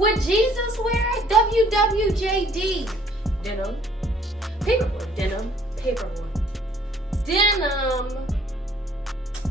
Would Jesus wear it? WWJD. Denim, paperboard. Denim, paperboard. Denim,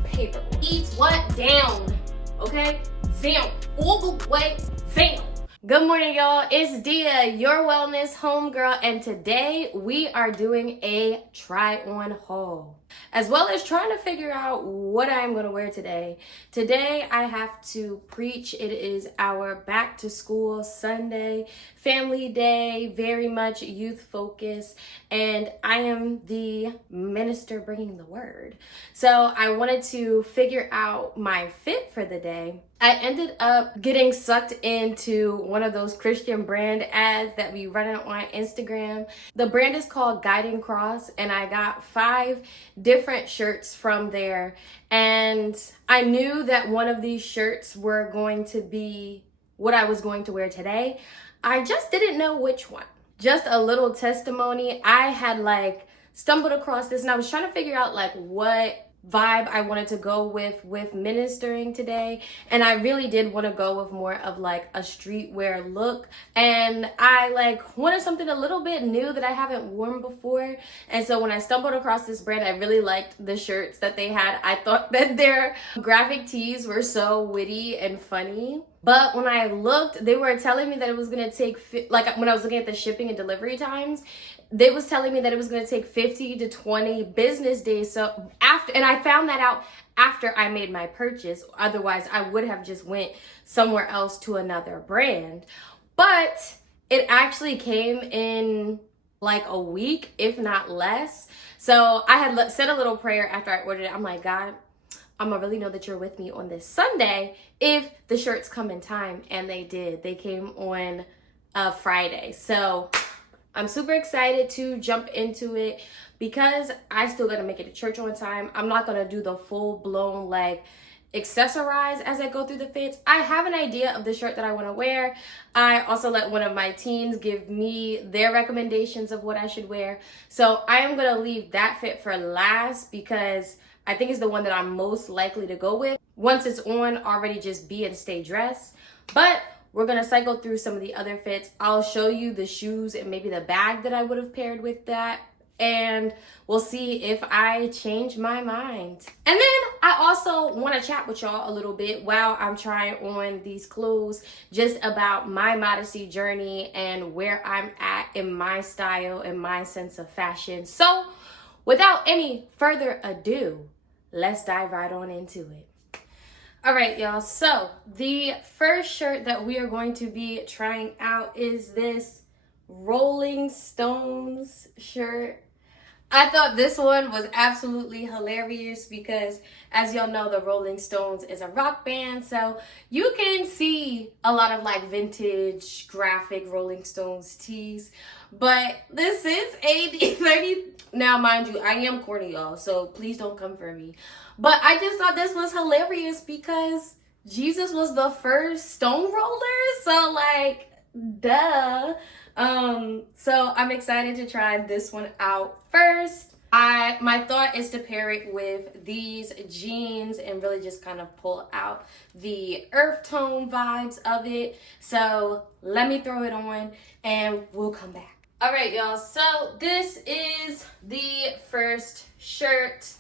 paperboard. Eats what? Down. Okay? Down. All the way down. Good morning, y'all. It's Dia, your wellness homegirl, and today we are doing a try-on haul, as well as trying to figure out what I'm going to wear today. Today, I have to preach. It is our back to school Sunday, family day, very much youth focused, and I am the minister bringing the word. So I wanted to figure out my fit for the day. I ended up getting sucked into one of those Christian brand ads that we run on Instagram. The brand is called Guiding Cross, and I got 5 different shirts from there. And I knew that one of these shirts were going to be what I was going to wear today. I just didn't know which one. Just a little testimony. I had stumbled across this, and I was trying to figure out what vibe I wanted to go with ministering today, and I really did want to go with more of a streetwear look, and I wanted something a little bit new that I haven't worn before. And so when I stumbled across this brand, I really liked the shirts that they had. I thought that their graphic tees were so witty and funny. But when I looked, they were telling me that it was going to take, when I was looking at the shipping and delivery times, they was telling me that it was going to take 50 to 20 business days. So and I found that out after I made my purchase. Otherwise, I would have just went somewhere else to another brand. But it actually came in a week, if not less. So I had said a little prayer after I ordered it. I'm like, God, I'm gonna really know that you're with me on this Sunday if the shirts come in time. And they did. They came on Friday. So I'm super excited to jump into it because I still gotta make it to church on time. I'm not gonna do the full-blown accessorize as I go through the fits. I have an idea of the shirt that I want to wear. I also let one of my teens give me their recommendations of what I should wear. So I am gonna leave that fit for last because I think it's the one that I'm most likely to go with. Once it's on, already just be and stay dressed. But we're going to cycle through some of the other fits. I'll show you the shoes and maybe the bag that I would have paired with that. And we'll see if I change my mind. And then I also want to chat with y'all a little bit while I'm trying on these clothes, just about my modesty journey and where I'm at in my style and my sense of fashion. So without any further ado, let's dive right on into it. All right, y'all. So the first shirt that we are going to be trying out is this Rolling Stones shirt. I thought this one was absolutely hilarious because, as y'all know, the Rolling Stones is a rock band. So you can see a lot of vintage graphic Rolling Stones tees. But this is a 30. Now, mind you, I am corny, y'all, so please don't come for me. But I just thought this was hilarious because Jesus was the first stone roller. So, duh. So I'm excited to try this one out first. My thought is to pair it with these jeans and really just kind of pull out the earth tone vibes of it. So let me throw it on and we'll come back. All right, y'all. So this is the first shirt.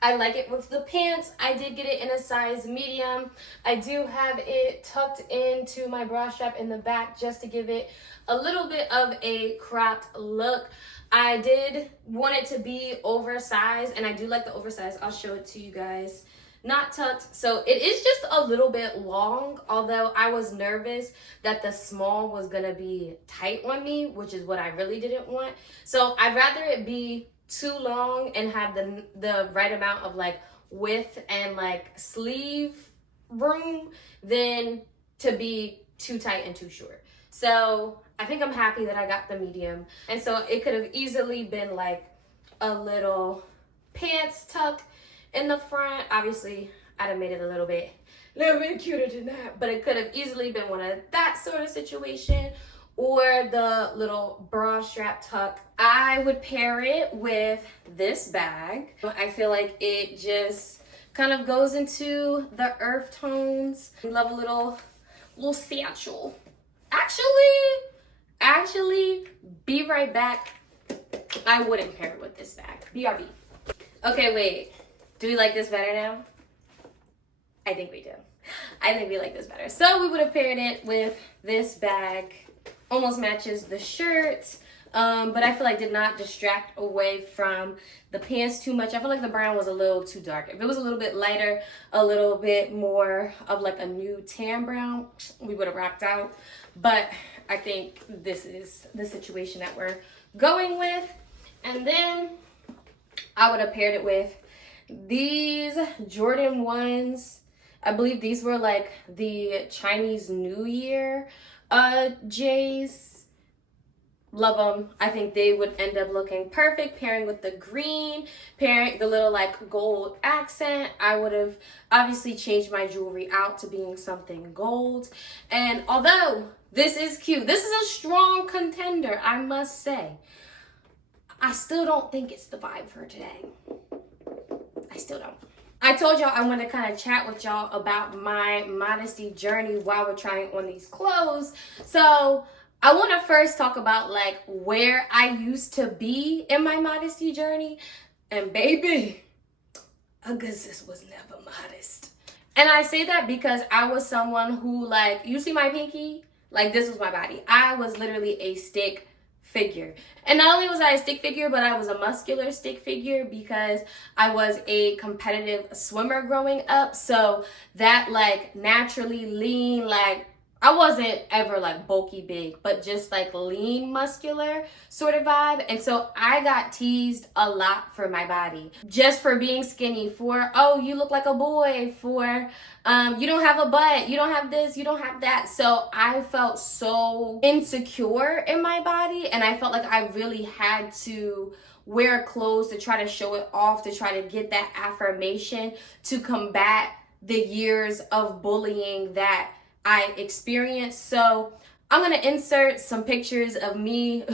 I like it with the pants. I did get it in a size medium. I do have it tucked into my bra strap in the back just to give it a little bit of a cropped look. I did want it to be oversized, and I do like the oversized. I'll show it to you guys. Not tucked, so it is just a little bit long, although I was nervous that the small was gonna be tight on me, which is what I really didn't want. So I'd rather it be too long and have the right amount of width and sleeve room than to be too tight and too short. So I think I'm happy that I got the medium. And so it could have easily been a little pants tuck in the front. Obviously, I'd have made it a little bit cuter than that, but it could have easily been one of that sort of situation, or the little bra strap tuck. I would pair it with this bag. I feel like it just kind of goes into the earth tones. I love a little little satchel. Actually, be right back. I wouldn't pair it with this bag. BRB. Okay, wait. Do we like this better now? I think we do. I think we like this better. So we would have paired it with this bag. Almost matches the shirt. But I feel like did not distract away from the pants too much. I feel like the brown was a little too dark. If it was a little bit lighter, a little bit more of like a new tan brown, we would have rocked out. But I think this is the situation that we're going with. And then I would have paired it with these Jordan 1s. I believe these were like the Chinese New Year J's. Love them. I think they would end up looking perfect pairing with the green, pairing the little like gold accent. I would have obviously changed my jewelry out to being something gold. And although this is cute, this is a strong contender, I must say, I still don't think it's the vibe for today. I still don't. I told y'all I want to kind of chat with y'all about my modesty journey while we're trying on these clothes. So I want to first talk about like where I used to be in my modesty journey. And baby, Augustus was never modest. And I say that because I was someone who, like, you see my pinky? Like, this was my body. I was literally a stick figure. And not only was I a stick figure, but I was a muscular stick figure because I was a competitive swimmer growing up. So that like naturally lean, like, I wasn't ever like bulky big, but just like lean muscular sort of vibe. And so I got teased a lot for my body, just for being skinny, for, oh, you look like a boy, for you don't have a butt, you don't have this, you don't have that. So I felt so insecure in my body, and I felt like I really had to wear clothes to try to show it off, to try to get that affirmation, to combat the years of bullying that I experienced. So I'm gonna insert some pictures of me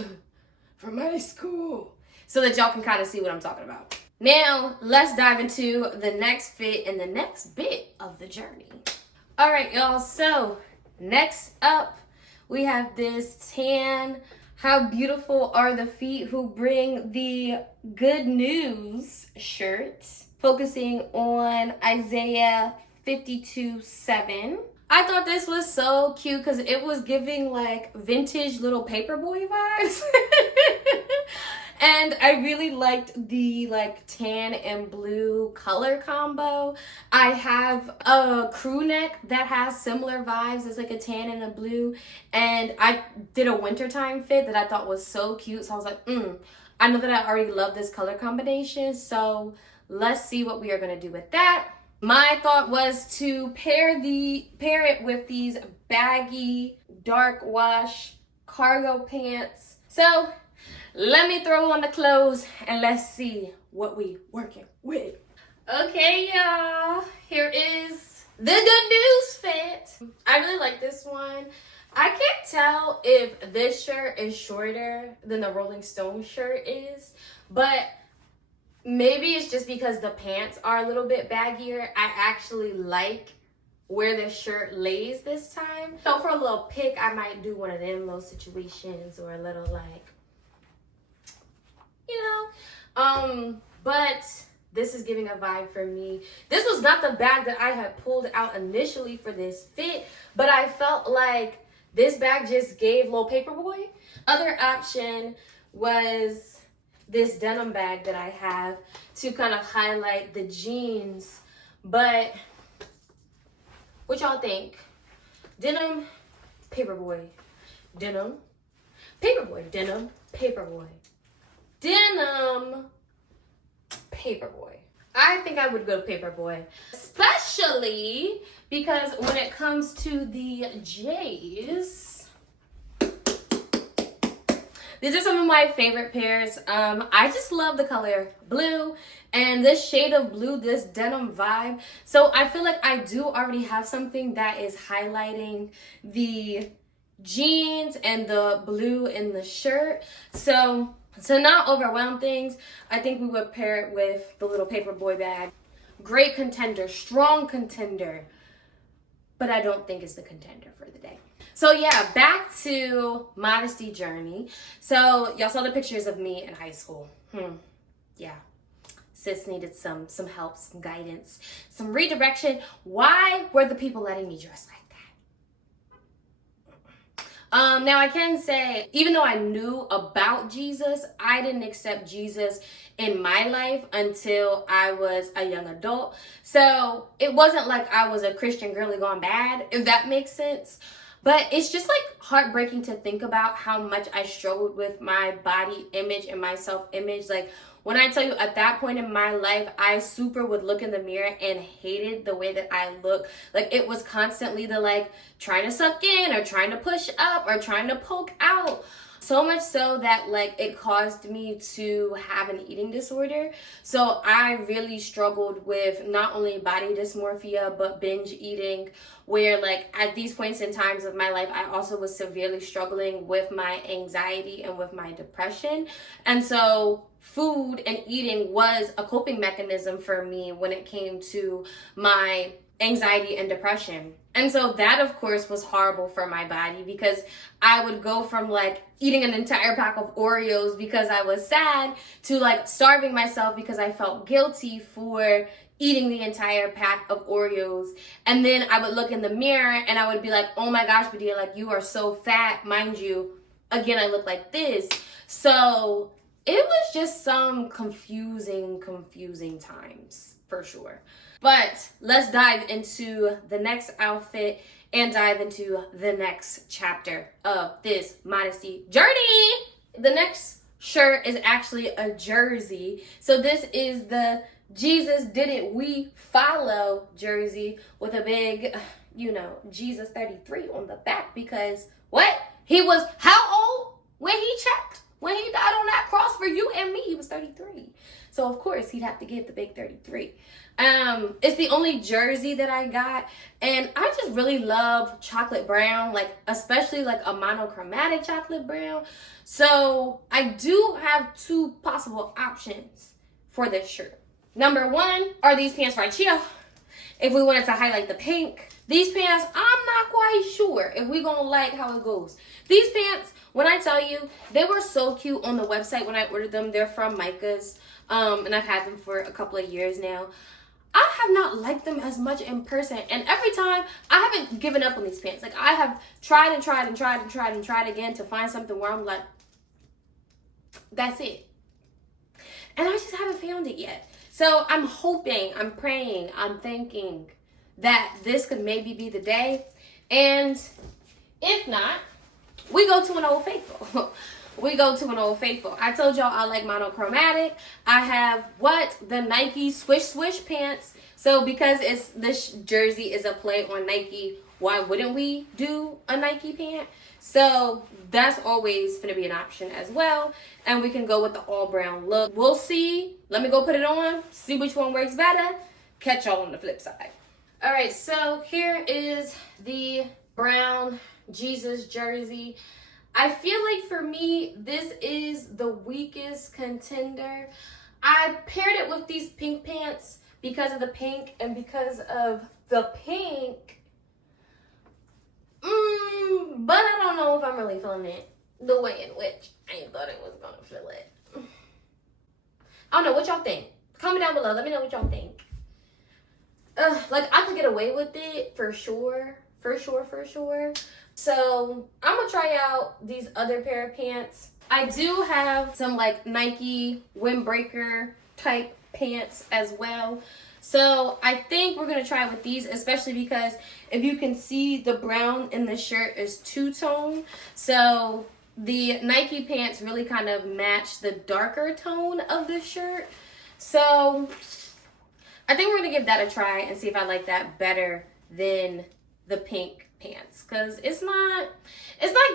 from high school so that y'all can kind of see what I'm talking about. Now let's dive into the next fit and the next bit of the journey. All right, y'all, so next up we have this tan "How Beautiful Are the Feet Who Bring the Good News" shirt, focusing on Isaiah 52:7. I thought this was so cute because it was giving like vintage little paperboy vibes. And I really liked the like tan and blue color combo. I have a crew neck that has similar vibes. It's like a tan and a blue. And I did a wintertime fit that I thought was so cute. So I was like, I know that I already love this color combination. So let's see what we are going to do with that. My thought was to pair it with these baggy, dark wash cargo pants. So let me throw on the clothes and let's see what we working with. Okay, y'all, here is the good news fit. I really like this one. I can't tell if this shirt is shorter than the Rolling Stone shirt is, but maybe it's just because the pants are a little bit baggier. I actually like where the shirt lays this time. So for a little pick, I might do one of them little situations, or a little like, you know. But this is giving a vibe for me. This was not the bag that I had pulled out initially for this fit, but I felt like this bag just gave little paperboy. Other option was this denim bag that I have to kind of highlight the jeans. But what y'all think? Denim, paperboy, denim, paperboy, denim, paperboy, denim, paperboy. I think I would go paperboy, especially because when it comes to the J's, these are some of my favorite pairs. I just love the color blue and this shade of blue, this denim vibe. So I feel like I do already have something that is highlighting the jeans and the blue in the shirt. So to not overwhelm things, I think we would pair it with the little paperboy bag. Great contender, strong contender. but I don't think it's the contender for the day. So yeah, back to modesty journey. So y'all saw the pictures of me in high school. Yeah. Sis needed some help, some guidance, some redirection. Why were the people letting me dress like that? Now I can say, even though I knew about Jesus, I didn't accept Jesus in my life until I was a young adult. So it wasn't like I was a Christian girly gone bad, if that makes sense. But it's just like heartbreaking to think about how much I struggled with my body image and my self-image. Like, when I tell you, at that point in my life, I super would look in the mirror and hated the way that I look. Like, it was constantly the like trying to suck in or trying to push up or trying to poke out. So much so that like it caused me to have an eating disorder. So I really struggled with not only body dysmorphia, but binge eating, where like at these points in times of my life, I also was severely struggling with my anxiety and with my depression. And so food and eating was a coping mechanism for me when it came to my anxiety and depression. And so that, of course, was horrible for my body, because I would go from like eating an entire pack of Oreos because I was sad to like starving myself because I felt guilty for eating the entire pack of Oreos. And then I would look in the mirror and I would be like, oh my gosh, Badia, like you are so fat. Mind you, again, I look like this. So it was just some confusing times for sure. But let's dive into the next outfit and dive into the next chapter of this modesty journey. The next shirt is actually a jersey. So this is the Jesus Didn't We Follow jersey with a big, Jesus 33 on the back, because what? He was how old when he checked? When he died on that cross for you and me, he was 33. So of course he'd have to get the big 33. It's the only jersey that I got, and I just really love chocolate brown, like especially like a monochromatic chocolate brown. So I do have two possible options for this shirt. Number one are these pants right here. If we wanted to highlight the pink, these pants, I'm not quite sure if we're gonna like how it goes. These pants, when I tell you, they were so cute on the website when I ordered them. They're from Micah's, and I've had them for a couple of years now. I have not liked them as much in person, and every time I haven't given up on these pants. Like, I have tried again to find something where I'm like, that's it. And I just haven't found it yet. So I'm hoping, I'm praying, I'm thinking that this could maybe be the day. And if not, we go to an Old Faithful. We go to an Old Faithful. I told y'all I like monochromatic. I have the Nike swish pants. So because this jersey is a play on Nike, why wouldn't we do a Nike pant? So that's always going to be an option as well. And we can go with the all brown look. We'll see. Let me go put it on, see which one works better. Catch y'all on the flip side. All right, so here is the brown Jesus jersey. I feel like for me, this is the weakest contender. I paired it with these pink pants because of the pink and because of the pink. But I don't know if I'm really feeling it the way in which I thought it was going to feel it. I don't know. What y'all think? Comment down below. Let me know what y'all think. Like, I could get away with it for sure. So I'm gonna try out these other pair of pants. I do have some like Nike windbreaker type pants as well. So I think we're gonna try with these, especially because if you can see, the brown in the shirt is two-tone. So the Nike pants really kind of match the darker tone of the shirt. So I think we're gonna give that a try and see if I like that better than the pink pants, because it's not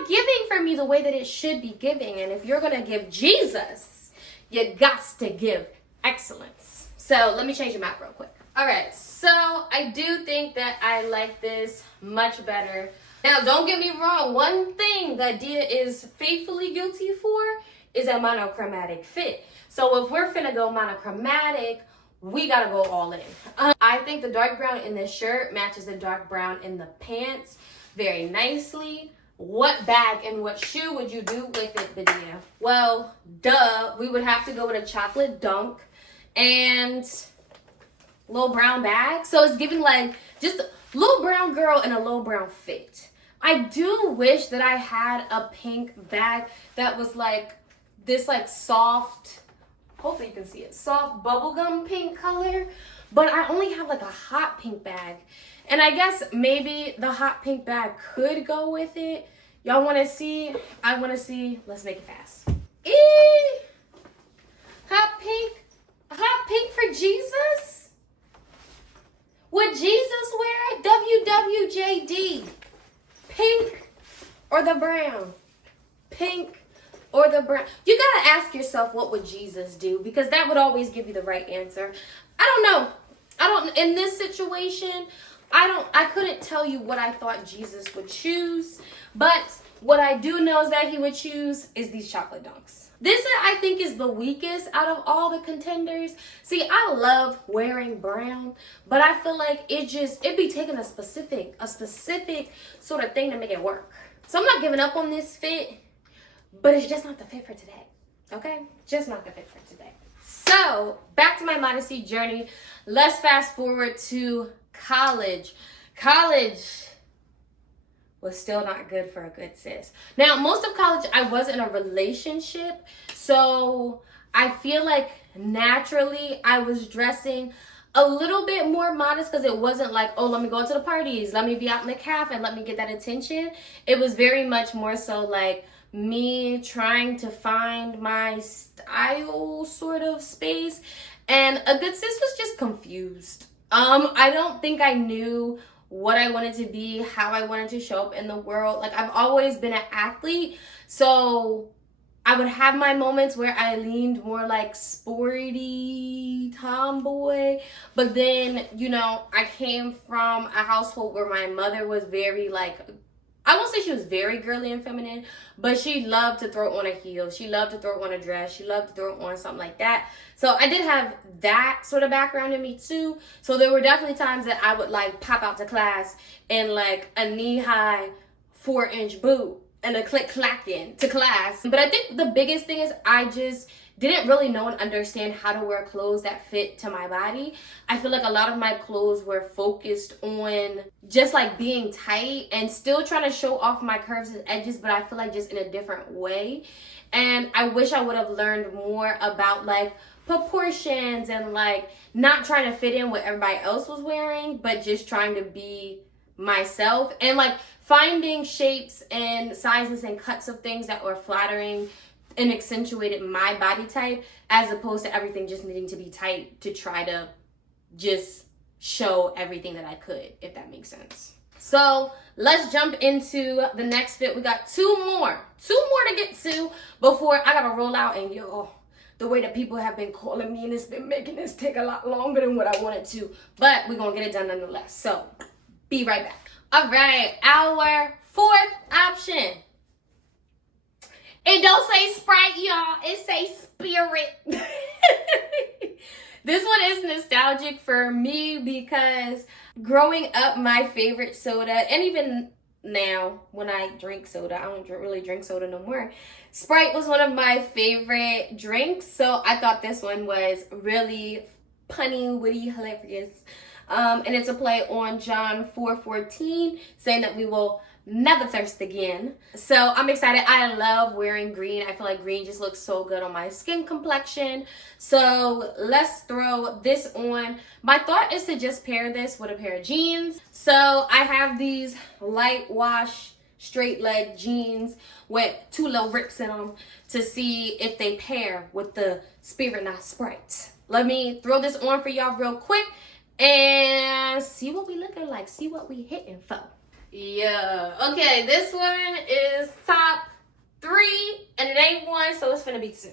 giving for me the way that it should be giving. And if you're gonna give Jesus, you got to give excellence. So let me change them out real quick. All right, so I do think that I like this much better. Now, don't get me wrong, one thing that Dia is faithfully guilty for is a monochromatic fit. So if we're finna go monochromatic, we gotta go all in. I think the dark brown in the shirt matches the dark brown in the pants very nicely. What bag and what shoe would you do with it, Lydia? Well, duh, we would have to go with a chocolate dunk and little brown bag. So it's giving like just a little brown girl in a little brown fit. I do wish that I had a pink bag that was like this like soft, hopefully you can see it, soft bubblegum pink color, but I only have like a hot pink bag. And I guess maybe the hot pink bag could go with it. Y'all want to see? I want to see. Let's make it fast. Hot pink for Jesus? Would Jesus wear it? WWJD. Pink or the brown? Pink or the brown? You gotta ask yourself, what would Jesus do? Because that would always give you the right answer. I don't know. In this situation, I couldn't tell you what I thought Jesus would choose, but what I do know is that he would choose is these chocolate dunks. This, I think, is the weakest out of all the contenders. See, I love wearing brown, but I feel like it'd be taking a specific sort of thing to make it work. So I'm not giving up on this fit, but it's just not the fit for today. Okay? Just not the fit for today. So, back to my modesty journey. Let's fast forward to college. College was still not good for a good sis. Now, most of college, I was in a relationship, so I feel like naturally I was dressing a little bit more modest because it wasn't like, oh, let me go to the parties, let me be out in the cafe and let me get that attention. It was very much more so like me trying to find my style sort of space, and a good sis was just confused. I don't think I knew what I wanted to be, how I wanted to show up in the world. Like, I've always been an athlete, so I would have my moments where I leaned more like sporty tomboy, but then, you know, I came from a household where my mother was very like, I won't say she was very girly and feminine, but she loved to throw on a heel. She loved to throw on a dress. She loved to throw on something like that. So I did have that sort of background in me too. So there were definitely times that I would like pop out to class in like a knee-high 4-inch boot and a click-clacking to class. But I think the biggest thing is I just didn't really know and understand how to wear clothes that fit to my body. I feel like a lot of my clothes were focused on just like being tight and still trying to show off my curves and edges, but I feel like just in a different way. And I wish I would have learned more about like proportions and like not trying to fit in what everybody else was wearing, but just trying to be myself and like finding shapes and sizes and cuts of things that were flattering and accentuated my body type, as opposed to everything just needing to be tight to try to just show everything that I could, if that makes sense. So let's jump into the next fit. We got two more to get to before I gotta roll out. And yo, the way that people have been calling me, and it's been making this take a lot longer than what I wanted to, but we're gonna get it done nonetheless. So be right back. All right, our fourth option. It don't say Sprite, y'all. It say Spirit. This one is nostalgic for me because growing up, my favorite soda, and even now when I drink soda, I don't really drink soda no more. Sprite was one of my favorite drinks, so I thought this one was really punny, witty, hilarious. And it's a play on John 4:14, saying that we will never thirst again. So I'm excited. I love wearing green. I feel like green just looks so good on my skin complexion. So let's throw this on. My thought is to just pair this with a pair of jeans. So I have these light wash straight leg jeans with 2 little rips in them to see if they pair with the Spirit, not Sprite. Let me throw this on for y'all real quick and see what we looking like, see what we hitting for. Yeah, okay, this one is top 3, and it ain't 1, so it's finna be 2.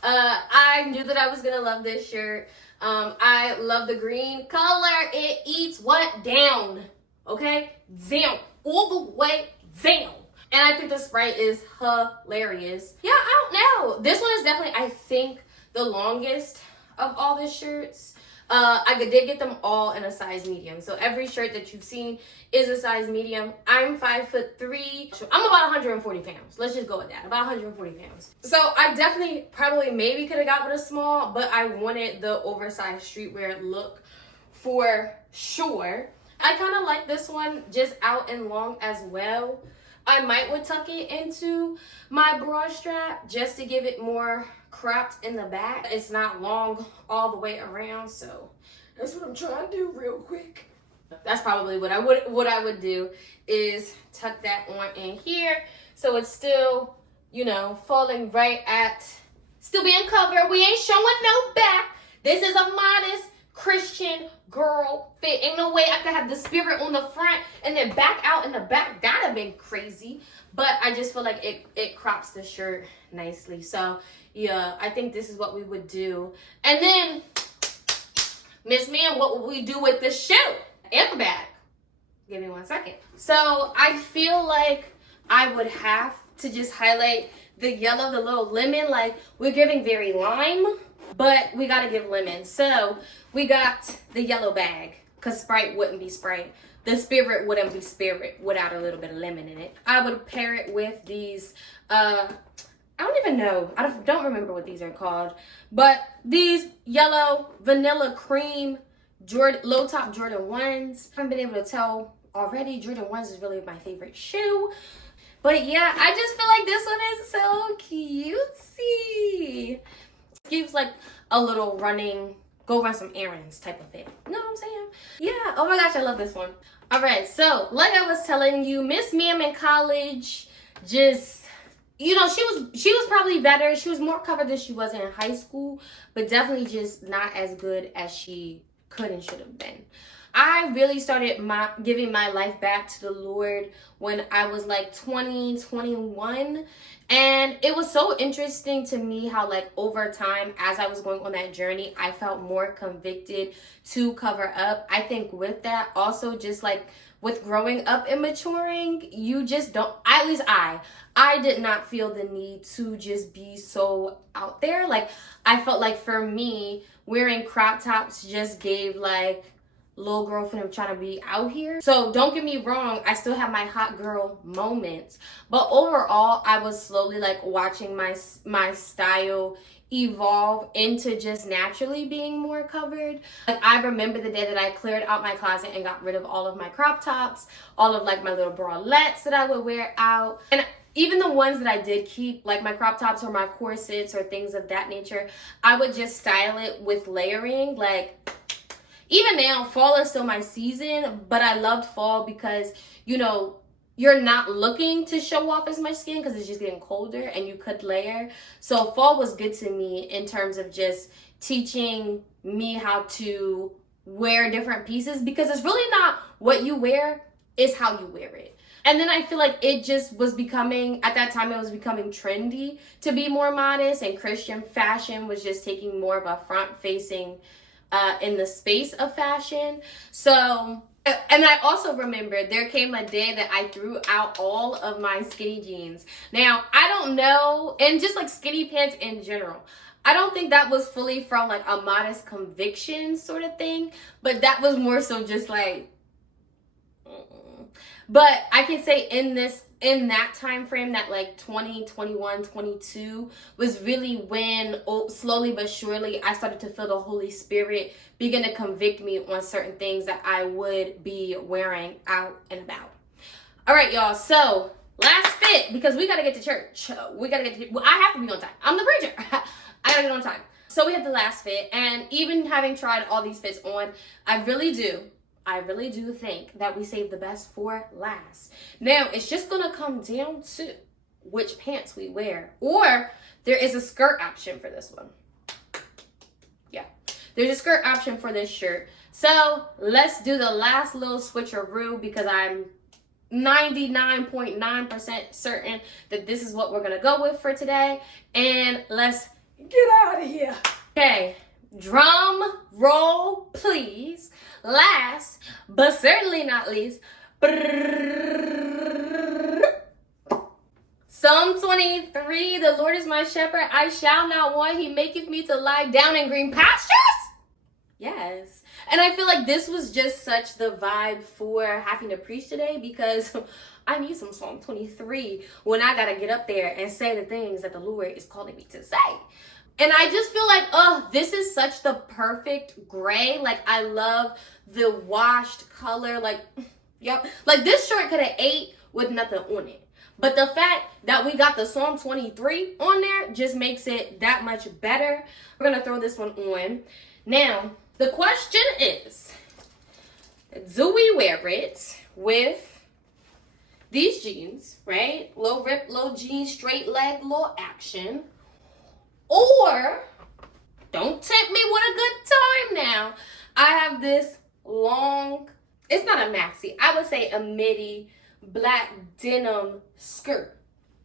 I knew that I was gonna love this shirt. I love the green color. It eats what? Down, okay? Down, all the way down. And I think the Sprite is hilarious. Yeah, I don't know. This one is definitely, I think, the longest of all the shirts. I did get them all in a size medium. So every shirt that you've seen is a size medium. I'm 5'3". So I'm about 140 pounds. Let's just go with that. About 140 pounds. So I definitely probably maybe could have got with a small, but I wanted the oversized streetwear look for sure. I kind of like this one just out and long as well. I might would tuck it into my bra strap just to give it more cropped in the back. It's not long all the way around, so that's what I'm trying to do real quick. That's probably what I would do is tuck that on in here so it's still, you know, falling right at, still being covered. We ain't showing no back. This is a modest Christian girl fit. Ain't no way I could have the spirit on the front and then back out in the back. That'd have been crazy. But I just feel like it crops the shirt nicely. So yeah, I think this is what we would do. And then, Miss Man, what would we do with the shoe and the bag? Give me 1 second. So I feel like I would have to just highlight the yellow, the little lemon. Like, we're giving very lime, but we gotta give lemon. So we got the yellow bag, because Sprite wouldn't be Sprite. The Spirit wouldn't be Spirit without a little bit of lemon in it. I would pair it with these, I don't even know. I don't remember what these are called. But these yellow vanilla cream low top Jordan 1s. I haven't been able to tell already. Jordan 1s is really my favorite shoe. But yeah, I just feel like this one is so cutesy. Gives like a little running, go run some errands type of thing. You know what I'm saying? Yeah. Oh my gosh, I love this one. All right. So like I was telling you, Miss Ma'am in college just, you know, she was probably better. She was more covered than she was in high school, but definitely just not as good as she could and should have been. I really started giving my life back to the Lord when I was like 20, 21. And it was so interesting to me how like over time, as I was going on that journey, I felt more convicted to cover up. I think with that also just like with growing up and maturing, you just don't, at least I did not feel the need to just be so out there. Like I felt like for me, wearing crop tops just gave like little girlfriend, I'm trying to be out here. So don't get me wrong, I still have my hot girl moments, but overall I was slowly like watching my style evolve into just naturally being more covered. Like I remember the day that I cleared out my closet and got rid of all of my crop tops, all of like my little bralettes that I would wear out, and even the ones that I did keep, like my crop tops or my corsets or things of that nature, I would just style it with layering. Like even now, fall is still my season, but I loved fall because, you know, you're not looking to show off as much skin because it's just getting colder and you could layer. So fall was good to me in terms of just teaching me how to wear different pieces, because it's really not what you wear, it's how you wear it. And then I feel like it just was becoming, at that time, it was becoming trendy to be more modest, and Christian fashion was just taking more of a front-facing in the space of fashion. So, and I also remember there came a day that I threw out all of my skinny jeans. Now, I don't know, and just like skinny pants in general, I don't think that was fully from like a modest conviction sort of thing, but that was more so just like, but I can say in that time frame, that like 20, 21, 22 was really when slowly but surely I started to feel the Holy Spirit begin to convict me on certain things that I would be wearing out and about. All right, y'all. So last fit, because we got to get to church. I have to be on time. I'm the preacher. I got to get on time. So we have the last fit, and even having tried all these fits on, I really do think that we save the best for last. Now, it's just going to come down to which pants we wear. Or there is a skirt option for this one. Yeah, there's a skirt option for this shirt. So let's do the last little switcheroo, because I'm 99.9% certain that this is what we're going to go with for today. And let's get out of here. Okay, drum roll, please. Last, but certainly not least, Psalm 23, the Lord is my shepherd, I shall not want. He maketh me to lie down in green pastures. Yes. And I feel like this was just such the vibe for having to preach today, because I need some Psalm 23 when I got to get up there and say the things that the Lord is calling me to say. And I just feel like, oh, this is such the perfect gray. Like, I love the washed color. Like, yep. Like, this shirt could have ate with nothing on it. But the fact that we got the Psalm 23 on there just makes it that much better. We're going to throw this one on. Now, the question is, do we wear it with these jeans, right? Low rip, low jeans, straight leg, low action. Or, don't tempt me with a good time now, I have this long, it's not a maxi, I would say a midi black denim skirt.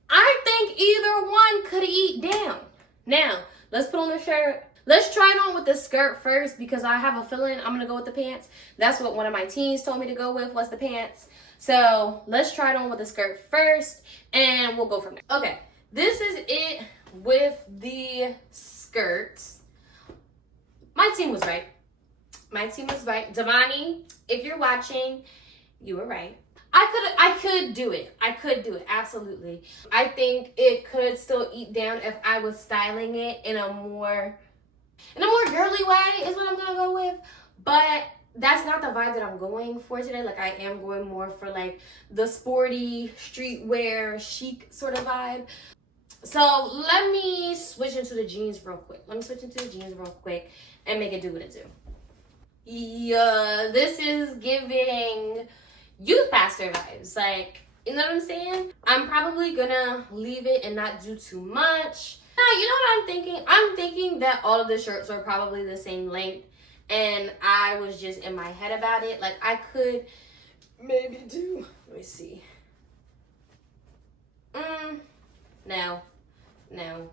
I think either one could eat down. Now, let's put on the shirt. Let's try it on with the skirt first, because I have a feeling I'm going to go with the pants. That's what one of my teens told me to go with, was the pants. So let's try it on with the skirt first, and we'll go from there. Okay, this is it with the skirts. My team was right. My team was right. Damani, if you're watching, you were right. I could do it. I could do it, absolutely. I think it could still eat down if I was styling it in a more girly way is what I'm gonna go with. But that's not the vibe that I'm going for today. Like, I am going more for like the sporty streetwear chic sort of vibe. So let me switch into the jeans real quick. And make it do what it do. Yeah, this is giving youth pastor vibes. Like, you know what I'm saying? I'm probably gonna leave it and not do too much. Now, you know what I'm thinking? I'm thinking that all of the shirts are probably the same length, and I was just in my head about it. Like, I could maybe do, let me see. No,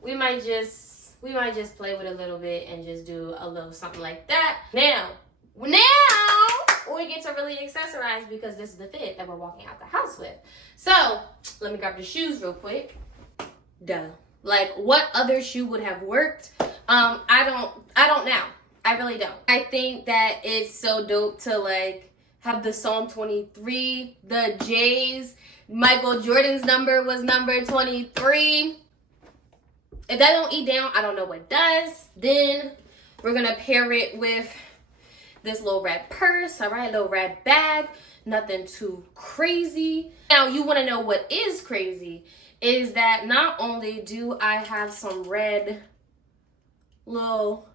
we might just play with it a little bit and just do a little something like that. Now we get to really accessorize, because this is the fit that we're walking out the house with. So let me grab the shoes real quick. Duh. Like, what other shoe would have worked? I don't know. I really don't. I think that it's so dope to like have the Psalm 23, the J's. Michael Jordan's number was number 23. If that don't eat down, I don't know what does. Then we're gonna pair it with this little red purse, all right, little red bag, nothing too crazy. Now, you wanna know what is crazy is that not only do I have some red little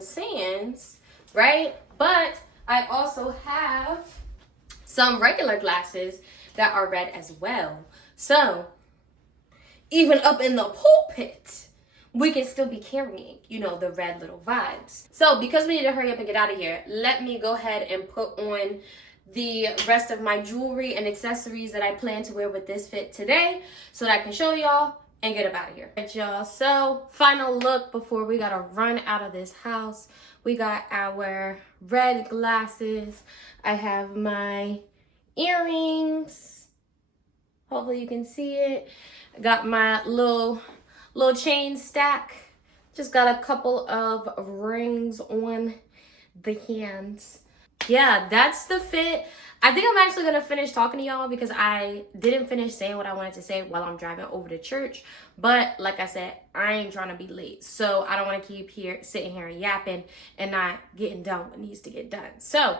sayings, right? But I also have some regular glasses that are red as well. So even up in the pulpit, we can still be carrying, you know, the red little vibes. So because we need to hurry up and get out of here, let me go ahead and put on the rest of my jewelry and accessories that I plan to wear with this fit today, so that I can show y'all and get up out of here. All right, y'all, so final look before we gotta run out of this house. We got our red glasses. I have my earrings. Hopefully you can see it. I got my little chain stack. Just got a couple of rings on the hands. Yeah, that's the fit. I think I'm actually going to finish talking to y'all, because I didn't finish saying what I wanted to say while I'm driving over to church. But like I said, I ain't trying to be late. So I don't want to keep sitting here yapping and not getting done what needs to get done. So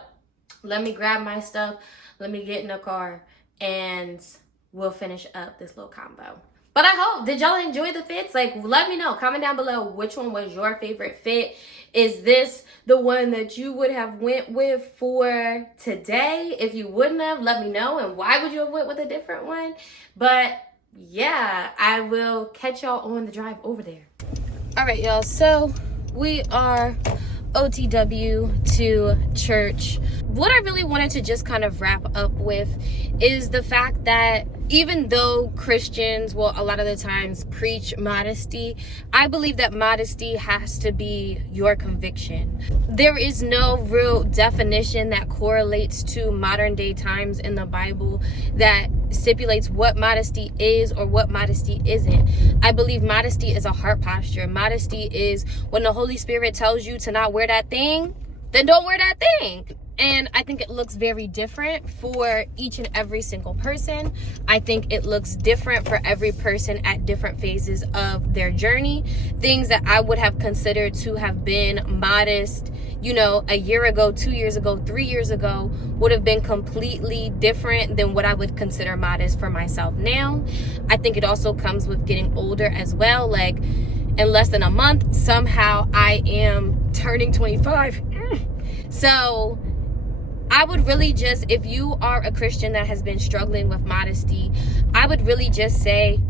let me grab my stuff. Let me get in the car, and we'll finish up this little combo. But I hope, did y'all enjoy the fits? Like, let me know. Comment down below which one was your favorite fit. Is this the one that you would have went with for today? If you wouldn't have, let me know. And why would you have went with a different one? But yeah, I will catch y'all on the drive over there. All right, y'all. So we are OTW to church. What I really wanted to just kind of wrap up with is the fact that even though Christians will a lot of the times preach modesty, I believe that modesty has to be your conviction. There is no real definition that correlates to modern day times in the Bible that stipulates what modesty is or what modesty isn't. I believe modesty is a heart posture. Modesty is when the Holy Spirit tells you to not wear that thing, then don't wear that thing. And I think it looks very different for each and every single person. I think it looks different for every person at different phases of their journey. Things that I would have considered to have been modest, you know, a year ago, 2 years ago, 3 years ago, would have been completely different than what I would consider modest for myself now. I think it also comes with getting older as well. Like, in less than a month, somehow I am turning 25. So I would really just, if you are a Christian that has been struggling with modesty, I would really just say,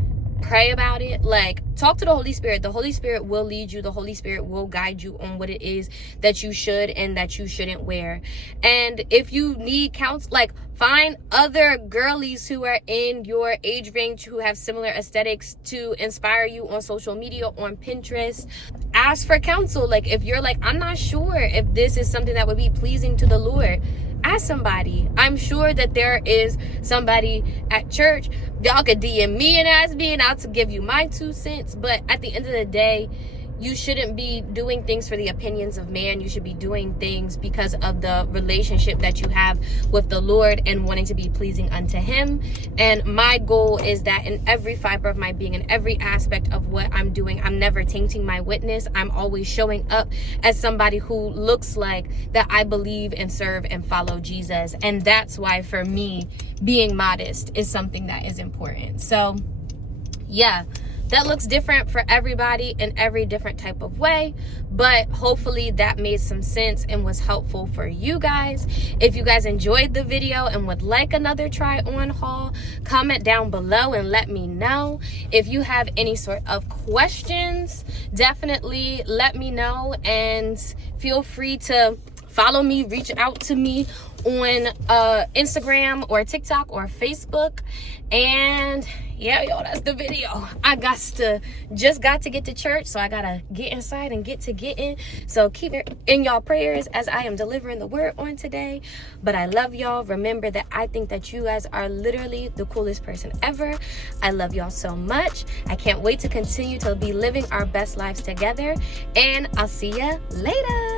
pray about it. Like, talk to the Holy Spirit. The Holy Spirit will lead you. The Holy Spirit will guide you on what it is that you should and that you shouldn't wear. And if you need counsel, like, find other girlies who are in your age range who have similar aesthetics to inspire you on social media, on Pinterest. Ask for counsel. Like, if you're like, I'm not sure if this is something that would be pleasing to the Lord, ask somebody. I'm sure that there is somebody at church. Y'all could DM me and ask me, and I'll give you my 2 cents. But at the end of the day, you shouldn't be doing things for the opinions of man. You should be doing things because of the relationship that you have with the Lord and wanting to be pleasing unto him. And my goal is that in every fiber of my being, in every aspect of what I'm doing, I'm never tainting my witness. I'm always showing up as somebody who looks like that I believe and serve and follow Jesus. And that's why for me, being modest is something that is important. So yeah, that looks different for everybody in every different type of way, but hopefully that made some sense and was helpful for you guys. If you guys enjoyed the video and would like another try on haul, comment down below and let me know. If you have any sort of questions, definitely let me know, and feel free to follow me, reach out to me on Instagram or TikTok or Facebook. And yeah, yo, that's the video. I just got to get to church, so I gotta get inside and get to getting. So keep it in y'all prayers as I am delivering the word on today. But I love y'all. Remember that I think that you guys are literally the coolest person ever. I love y'all so much. I can't wait to continue to be living our best lives together. And I'll see ya later.